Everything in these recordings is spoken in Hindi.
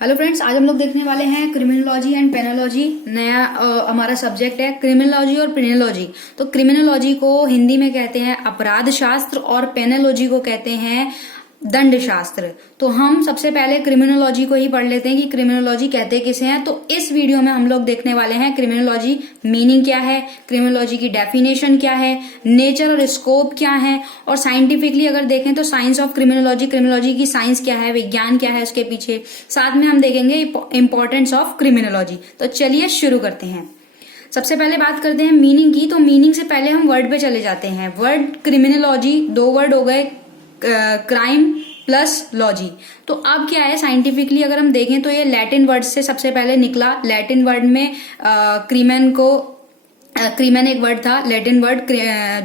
हेलो फ्रेंड्स, आज हम लोग देखने वाले हैं क्रिमिनोलॉजी एंड पेनोलॉजी। नया हमारा सब्जेक्ट है क्रिमिनोलॉजी और पेनोलॉजी। तो क्रिमिनोलॉजी को हिंदी में कहते हैं अपराध शास्त्र और पेनोलॉजी को कहते हैं दंड शास्त्र। तो हम सबसे पहले क्रिमिनोलॉजी को ही पढ़ लेते हैं कि क्रिमिनोलॉजी कहते किसे हैं। तो इस वीडियो में हम लोग देखने वाले हैं क्रिमिनोलॉजी मीनिंग क्या है, क्रिमिनोलॉजी की डेफिनेशन क्या है, नेचर और स्कोप क्या है, और साइंटिफिकली अगर देखें तो साइंस ऑफ क्रिमिनोलॉजी, क्रिमिनोलॉजी की साइंस क्या है, विज्ञान क्या है उसके पीछे। साथ में हम देखेंगे इंपॉर्टेंस ऑफ क्रिमिनोलॉजी। तो चलिए शुरू करते हैं। सबसे पहले बात करते हैं मीनिंग की। तो मीनिंग से पहले हम वर्ड पे चले जाते हैं। वर्ड क्रिमिनोलॉजी, दो वर्ड हो गए, क्राइम प्लस लॉजी। तो अब क्या है, साइंटिफिकली अगर हम देखें तो ये लैटिन वर्ड से सबसे पहले निकला। लैटिन वर्ड में क्रीमेन एक वर्ड था, लैटिन वर्ड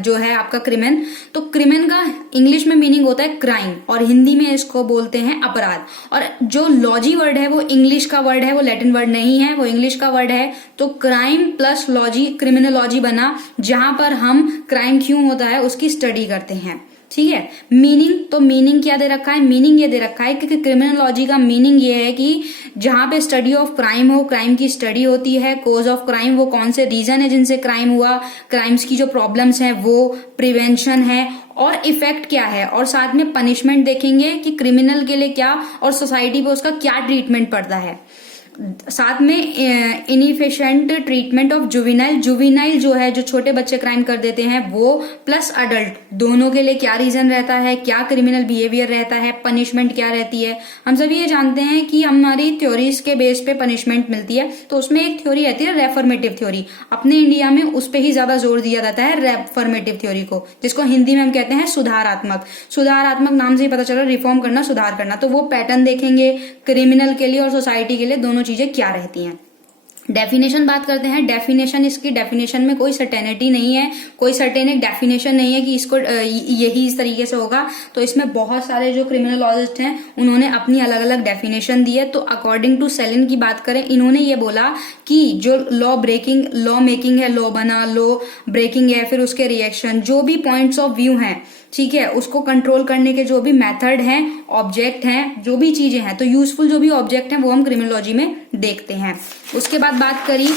जो है आपका क्रिमेन। तो क्रिमेन का इंग्लिश में मीनिंग होता है क्राइम और हिंदी में इसको बोलते हैं अपराध। और जो लॉजी वर्ड है वो इंग्लिश का वर्ड है, वो लैटिन वर्ड नहीं है, वो इंग्लिश का वर्ड है। तो क्राइम प्लस लॉजी क्रिमिनोलॉजी बना, जहां पर हम क्राइम क्यों होता है उसकी स्टडी करते हैं। ठीक है। मीनिंग, तो मीनिंग क्या दे रखा है, मीनिंग ये दे रखा है कि क्रिमिनोलॉजी का मीनिंग ये है कि जहां पे स्टडी ऑफ क्राइम हो, क्राइम की स्टडी होती है। कोज ऑफ क्राइम, वो कौन से रीजन है जिनसे क्राइम हुआ, क्राइम्स की जो प्रॉब्लम्स हैं वो, प्रिवेंशन है, और इफेक्ट क्या है, और साथ में पनिशमेंट देखेंगे कि क्रिमिनल के लिए क्या और सोसाइटी पे उसका क्या ट्रीटमेंट पड़ता है। साथ में इनइफिशिएंट ट्रीटमेंट ऑफ जुवेनाइल, जुवेनाइल जो है जो छोटे बच्चे क्राइम कर देते हैं वो, प्लस अडल्ट, दोनों के लिए क्या रीजन रहता है, क्या क्रिमिनल बिहेवियर रहता है, पनिशमेंट क्या रहती है। हम सभी ये जानते हैं कि हमारी थ्योरीज के बेस पे पनिशमेंट मिलती है। तो उसमें एक थ्योरी रहती है रेफर्मेटिव थ्योरी। अपने इंडिया में उस पर ही ज्यादा जोर दिया जाता है, रेफर्मेटिव थ्योरी को, जिसको हिंदी में हम कहते हैं सुधारात्मक। सुधारात्मक नाम से ही पता चला, रिफॉर्म करना, सुधार करना। तो वो पैटर्न देखेंगे क्रिमिनल के लिए और सोसाइटी के लिए, दोनों चीजें क्या रहती हैं। डेफिनेशन बात करते हैं। डेफिनेशन, इसकी डेफिनेशन में कोई सर्टेनिटी नहीं है, कोई सर्टेन एक डेफिनेशन नहीं है कि इसको यही इस तरीके से होगा। तो इसमें बहुत सारे जो क्रिमिनोलॉजिस्ट हैं उन्होंने अपनी अलग अलग डेफिनेशन दी है। तो अकॉर्डिंग टू सेलिन की बात करें, इन्होंने ये बोला कि जो लॉ मेकिंग है, लॉ बना, लॉ ब्रेकिंग है, फिर उसके रिएक्शन, जो भी पॉइंट्स ऑफ व्यू हैं, ठीक है, उसको कंट्रोल करने के जो भी मेथड हैं, ऑब्जेक्ट हैं, जो भी चीजें हैं, तो यूजफुल जो भी ऑब्जेक्ट हैं वो हम क्रिमिनोलॉजी में देखते हैं। उसके बाद बात करी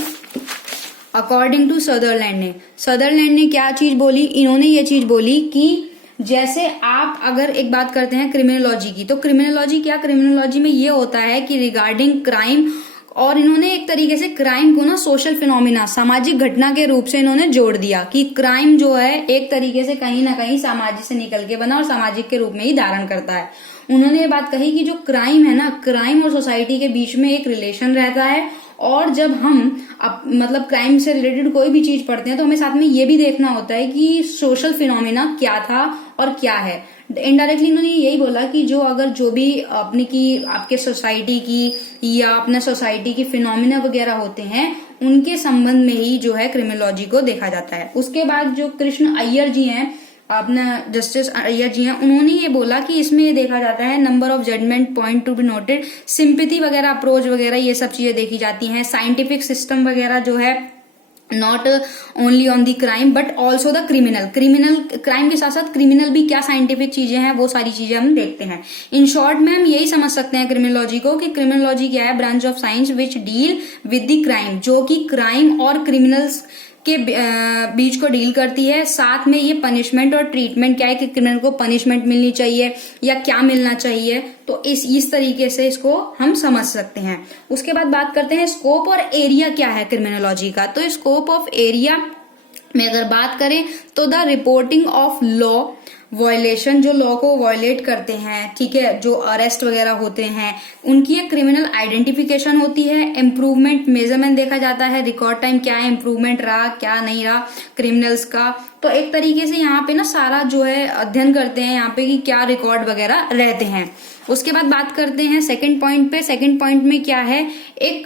अकॉर्डिंग टू सदरलैंड ने क्या चीज बोली, इन्होंने ये चीज बोली कि जैसे आप अगर एक बात करते हैं क्रिमिनोलॉजी की, तो क्रिमिनोलॉजी में ये होता है कि रिगार्डिंग क्राइम, और इन्होंने एक तरीके से क्राइम को ना सोशल फिनोमिना, सामाजिक घटना के रूप से इन्होंने जोड़ दिया कि क्राइम जो है एक तरीके से कहीं ना कहीं सामाजिक से निकल के बना और सामाजिक के रूप में ही धारण करता है। उन्होंने ये बात कही कि जो क्राइम है ना, क्राइम और सोसाइटी के बीच में एक रिलेशन रहता है। और जब हम मतलब क्राइम से रिलेटेड कोई भी चीज पढ़ते हैं तो हमें साथ में ये भी देखना होता है कि सोशल फिनोमिना क्या था और क्या है। इनडायरेक्टली इन्होंने यही बोला कि जो भी अपनी की आपके सोसाइटी की या अपने सोसाइटी की फिनोमिना वगैरह होते हैं, उनके संबंध में ही जो है क्रिमिनोलॉजी को देखा जाता है। उसके बाद जो कृष्ण अय्यर जी हैं, अपना जस्टिस अय्यर जी हैं, उन्होंने ये बोला कि इसमें ये देखा जाता है number of judgment point to be noted, sympathy वगैरह, अप्रोच वगैरह, ये सब चीजें देखी जाती हैं। साइंटिफिक सिस्टम वगैरह जो है, not only on the crime but also the criminal crime के साथ साथ क्रिमिनल भी क्या साइंटिफिक चीजें हैं, वो सारी चीजें हम देखते हैं। इन शॉर्ट में हम यही समझ सकते हैं क्रिमिनोलॉजी को कि क्रिमिनोलॉजी क्या है, branch of science which deal with the crime, जो कि क्राइम और क्रिमिनल्स के बीच को डील करती है। साथ में ये पनिशमेंट और ट्रीटमेंट क्या है कि क्रिमिनल को पनिशमेंट मिलनी चाहिए या क्या मिलना चाहिए। तो इस तरीके से इसको हम समझ सकते हैं। उसके बाद बात करते हैं स्कोप और एरिया क्या है क्रिमिनोलॉजी का। तो स्कोप ऑफ एरिया में अगर बात करें तो the reporting of law violation, जो लॉ को वायलेट करते हैं, ठीक है, जो अरेस्ट वगैरह होते हैं, उनकी एक क्रिमिनल आइडेंटिफिकेशन होती है। इम्प्रूवमेंट मेजरमेंट देखा जाता है, रिकॉर्ड टाइम क्या है, इम्प्रूवमेंट रहा क्या नहीं रहा क्रिमिनल्स का। तो एक तरीके से यहाँ पे ना सारा जो है अध्ययन करते हैं यहाँ पे कि क्या रिकॉर्ड वगैरह रहते हैं। उसके बाद बात करते हैं सेकंड पॉइंट पे। सेकंड पॉइंट में क्या है, एक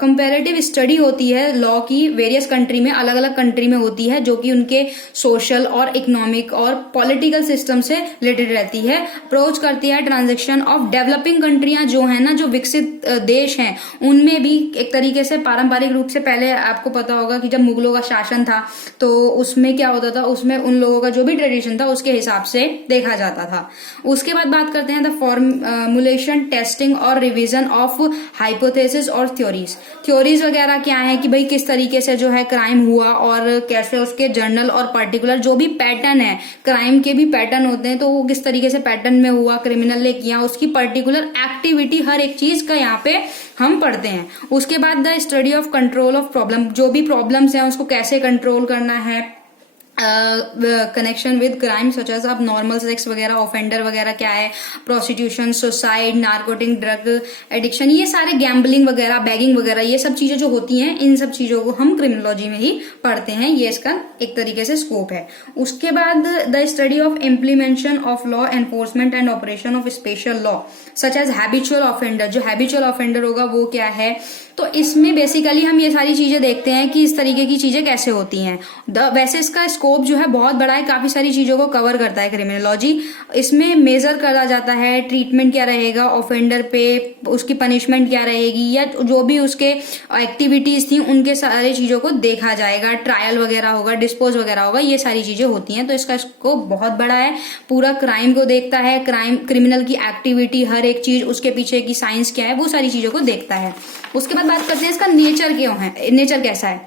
कंपैरेटिव स्टडी होती है लॉ की, वेरियस कंट्री में, अलग अलग कंट्री में होती है, जो कि उनके सोशल और इकोनॉमिक और पॉलिटिकल सिस्टम से रिलेटेड रहती है। अप्रोच करती है ट्रांजेक्शन ऑफ डेवलपिंग कंट्रियां जो है ना, जो विकसित देश हैं, उनमें भी एक तरीके से पारंपरिक रूप से, पहले आपको पता होगा कि जब मुगलों का शासन था तो उसमें क्या होता था, उसमें उन लोगों का जो भी ट्रेडिशन था उसके हिसाब से देखा जाता था। उसके बाद बात करते हैं द फॉर्मुलेशन, टेस्टिंग और रिवीजन ऑफ हाइपोथेसिस और थ्योरीज वगैरह क्या है कि भाई किस तरीके से जो है क्राइम हुआ और कैसे उसके जर्नल और पर्टिकुलर जो भी पैटर्न है, क्राइम के भी पैटर्न होते हैं, तो वो किस तरीके से पैटर्न में हुआ, क्रिमिनल ने किया, उसकी पर्टिकुलर एक्टिविटी, हर एक चीज का यहाँ पे हम पढ़ते हैं। उसके बाद the study of control of problem, जो भी प्रॉब्लम्स हैं उसको कैसे कंट्रोल करना है, connection with crime such as abnormal sex वगैरह, ऑफेंडर वगैरह क्या है, prostitution, suicide, narcotic drug addiction, ये सारे गैम्बलिंग वगैरह, बैगिंग वगैरह, ये सब चीजें जो होती हैं, इन सब चीजों को हम क्रिमिनोलॉजी में ही पढ़ते हैं। ये इसका एक तरीके से स्कोप है। उसके बाद the study of implementation of law, enforcement and operation of special law such as habitual offender. जो हैबिचुअल ऑफेंडर होगा वो क्या है, तो इसमें बेसिकली हम ये सारी चीजें देखते हैं कि इस तरीके की चीजें कैसे होती हैं। वैसे इसका स्कोप जो है बहुत बड़ा है, काफी सारी चीजों को कवर करता है क्रिमिनोलॉजी। इसमें मेजर करा जाता है ट्रीटमेंट क्या रहेगा ऑफेंडर पे, उसकी पनिशमेंट क्या रहेगी, या जो भी उसके एक्टिविटीज थी उनके सारे चीजों को देखा जाएगा, ट्रायल वगैरह होगा, डिस्पोज वगैरह होगा, ये सारी चीजें होती हैं। तो इसका स्कोप बहुत बड़ा है, पूरा क्राइम को देखता है, क्रिमिनल की एक्टिविटी, हर एक चीज, उसके पीछे की साइंस क्या है, वो सारी चीजों को देखता है। उसके बाद बात करते हैं इसका नेचर क्यों है, नेचर कैसा है।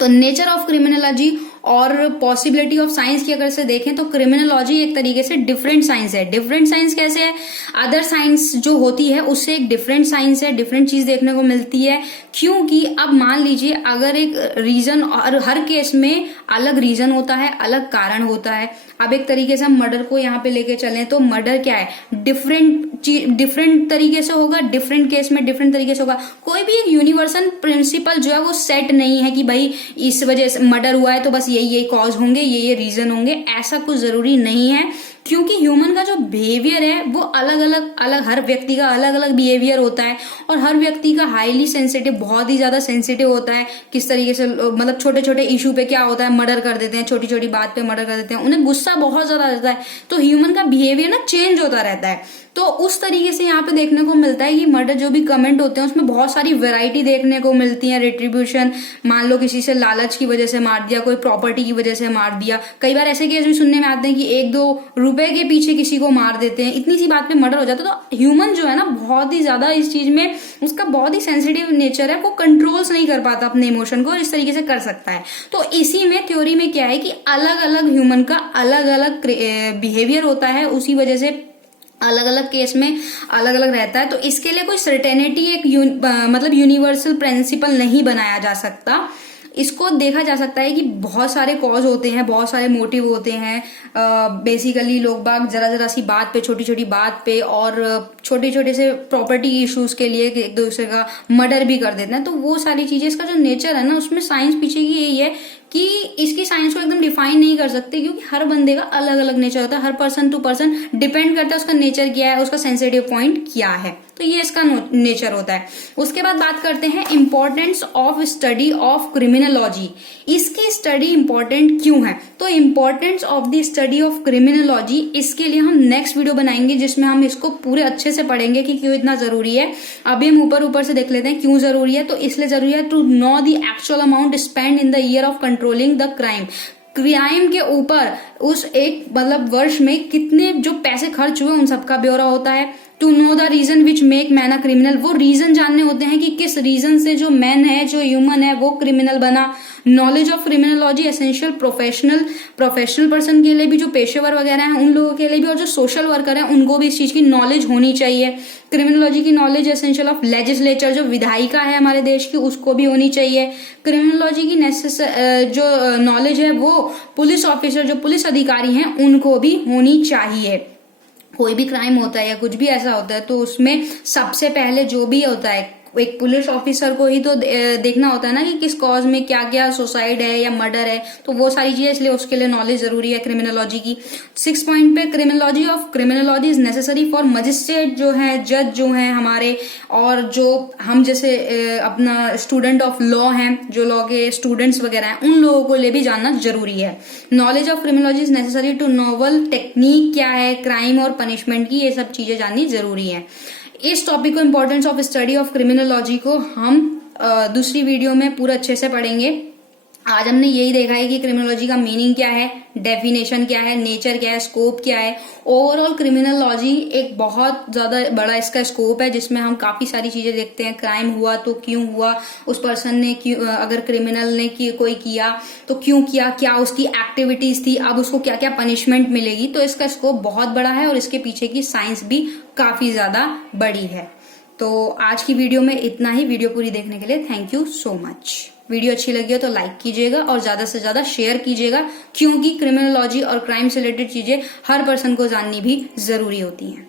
तो नेचर ऑफ क्रिमिनोलॉजी और पॉसिबिलिटी ऑफ साइंस की अगर से देखें तो क्रिमिनोलॉजी एक तरीके से डिफरेंट साइंस है। डिफरेंट साइंस कैसे है, अदर साइंस जो होती है उससे एक डिफरेंट साइंस है, डिफरेंट चीज देखने को मिलती है। क्योंकि अब मान लीजिए अगर एक रीजन, और हर केस में अलग रीजन होता है, अलग कारण होता है। अब एक तरीके से हम मर्डर को यहाँ पे लेके चलें तो मर्डर क्या है, डिफरेंट तरीके से होगा, डिफरेंट केस में डिफरेंट तरीके से होगा। कोई भी एक यूनिवर्सल प्रिंसिपल जो है वो सेट नहीं है कि भाई इस वजह से मर्डर हुआ है तो बस यही कॉज होंगे, ये रीजन होंगे, ऐसा कुछ जरूरी नहीं है। क्योंकि ह्यूमन का जो बिहेवियर है वो अलग हर व्यक्ति का अलग अलग बिहेवियर होता है, और हर व्यक्ति का हाईली सेंसिटिव, बहुत ही ज्यादा सेंसिटिव होता है। किस तरीके से मतलब छोटे छोटे इशू पे क्या होता है, मर्डर कर देते हैं, छोटी छोटी बात पे मर्डर कर देते हैं, उन्हें गुस्सा बहुत ज्यादा रहता है। तो ह्यूमन का बिहेवियर ना चेंज होता रहता है। तो उस तरीके से यहाँ पे देखने को मिलता है कि मर्डर जो भी कमेंट होते हैं उसमें बहुत सारी वैरायटी देखने को मिलती है। रिट्रीब्यूशन, मान लो किसी से लालच की वजह से मार दिया, कोई प्रॉपर्टी की वजह से मार दिया। कई बार ऐसे केस भी सुनने में आते हैं कि 1-2 रुपए के पीछे किसी को मार देते हैं, इतनी सी बात पे मर्डर हो जाता है। तो ह्यूमन जो है ना बहुत ही ज्यादा इस चीज में, उसका बहुत ही सेंसिटिव नेचर है, वो कंट्रोल्स नहीं कर पाता अपने इमोशन को, और इस तरीके से कर सकता है। तो इसी में थ्योरी में क्या है कि अलग अलग ह्यूमन का अलग अलग बिहेवियर होता है, उसी वजह से अलग अलग केस में अलग अलग रहता है। तो इसके लिए कोई सर्टेनिटी, एक मतलब यूनिवर्सल प्रिंसिपल नहीं बनाया जा सकता। इसको देखा जा सकता है कि बहुत सारे कॉज होते हैं, बहुत सारे मोटिव होते हैं। बेसिकली लोग बाग जरा सी बात पे, छोटी छोटी बात पे और छोटे छोटे से प्रॉपर्टी इश्यूज के लिए एक दूसरे का मर्डर भी कर देते हैं। तो वो सारी चीजें, इसका जो नेचर है ना, उसमें साइंस पीछे की यही है कि इसकी साइंस को एकदम डिफाइन नहीं कर सकते, क्योंकि हर बंदे का अलग अलग नेचर होता है, हर पर्सन टू पर्सन डिपेंड करता है उसका नेचर क्या है, उसका सेंसिटिव पॉइंट क्या है। तो ये इसका नेचर होता है। उसके बाद बात करते हैं importance of study of criminology. इसकी स्टडी इंपॉर्टेंट क्यों है, तो importance of the study of criminology, इसके लिए हम नेक्स्ट वीडियो बनाएंगे जिसमें हम इसको पूरे अच्छे से पढ़ेंगे कि क्यों इतना जरूरी है। अभी हम ऊपर से देख लेते हैं क्यों जरूरी है। तो इसलिए जरूरी है to know the actual amount spend in the year of controlling the crime. Crime के ऊपर उस एक मतलब वर्ष में कितने जो पैसे खर्च हुए उन सबका ब्यौरा होता है। To know the reason which make man a criminal, वो रीजन जानने होते हैं कि किस रीजन से जो मैन है, जो ह्यूमन है, वो क्रिमिनल बना। Knowledge of criminology essential professional person के लिए भी, जो पेशेवर वगैरह हैं उन लोगों के लिए भी, और जो सोशल वर्कर हैं उनको भी इस चीज की नॉलेज होनी चाहिए। क्रिमिनोलॉजी की नॉलेज एसेंशियल ऑफ लेजिस्लेचर, जो विधायिका है हमारे देश की, उसको भी होनी चाहिए। क्रिमिनोलॉजी की जो नॉलेज है वो पुलिस ऑफिसर, जो पुलिस अधिकारी हैं, उनको भी होनी चाहिए। कोई भी क्राइम होता है या कुछ भी ऐसा होता है तो उसमें सबसे पहले जो भी होता है एक पुलिस ऑफिसर को ही तो देखना होता है ना कि किस कॉज में क्या क्या सुसाइड है या मर्डर है, तो वो सारी चीजें, इसलिए उसके लिए नॉलेज जरूरी है क्रिमिनोलॉजी की। 6 पॉइंट पे criminology of criminology is necessary for magistrate जो है, जज जो है हमारे, और जो हम जैसे अपना स्टूडेंट ऑफ लॉ हैं, जो लॉ के स्टूडेंट्स वगैरह हैं, उन लोगों को लिए भी जानना जरूरी है। Knowledge of criminology is necessary to novel technique क्या है क्राइम और पनिशमेंट की, ये सब चीजें जाननी जरूरी है। इस टॉपिक को, importance of study of criminology को हम दूसरी वीडियो में पूरा अच्छे से पढ़ेंगे। आज हमने यही देखा है कि क्रिमिनोलॉजी का मीनिंग क्या है, डेफिनेशन क्या है, नेचर क्या है, स्कोप क्या है। ओवरऑल क्रिमिनोलॉजी एक बहुत ज्यादा बड़ा इसका स्कोप है, जिसमें हम काफी सारी चीजें देखते हैं। क्राइम हुआ तो क्यों हुआ, उस पर्सन ने क्यों, अगर क्रिमिनल ने कोई किया तो क्यों किया, क्या उसकी एक्टिविटीज थी, अब उसको क्या क्या पनिशमेंट मिलेगी। तो इसका स्कोप बहुत बड़ा है और इसके पीछे की साइंस भी काफी ज्यादा बड़ी है। तो आज की वीडियो में इतना ही। वीडियो पूरी देखने के लिए thank you so much. Video अच्छी लगी हो तो लाइक कीजिएगा और ज्यादा से ज्यादा शेयर कीजिएगा, क्योंकि क्रिमिनोलॉजी और क्राइम से रिलेटेड चीजें हर पर्सन को जाननी भी जरूरी होती हैं।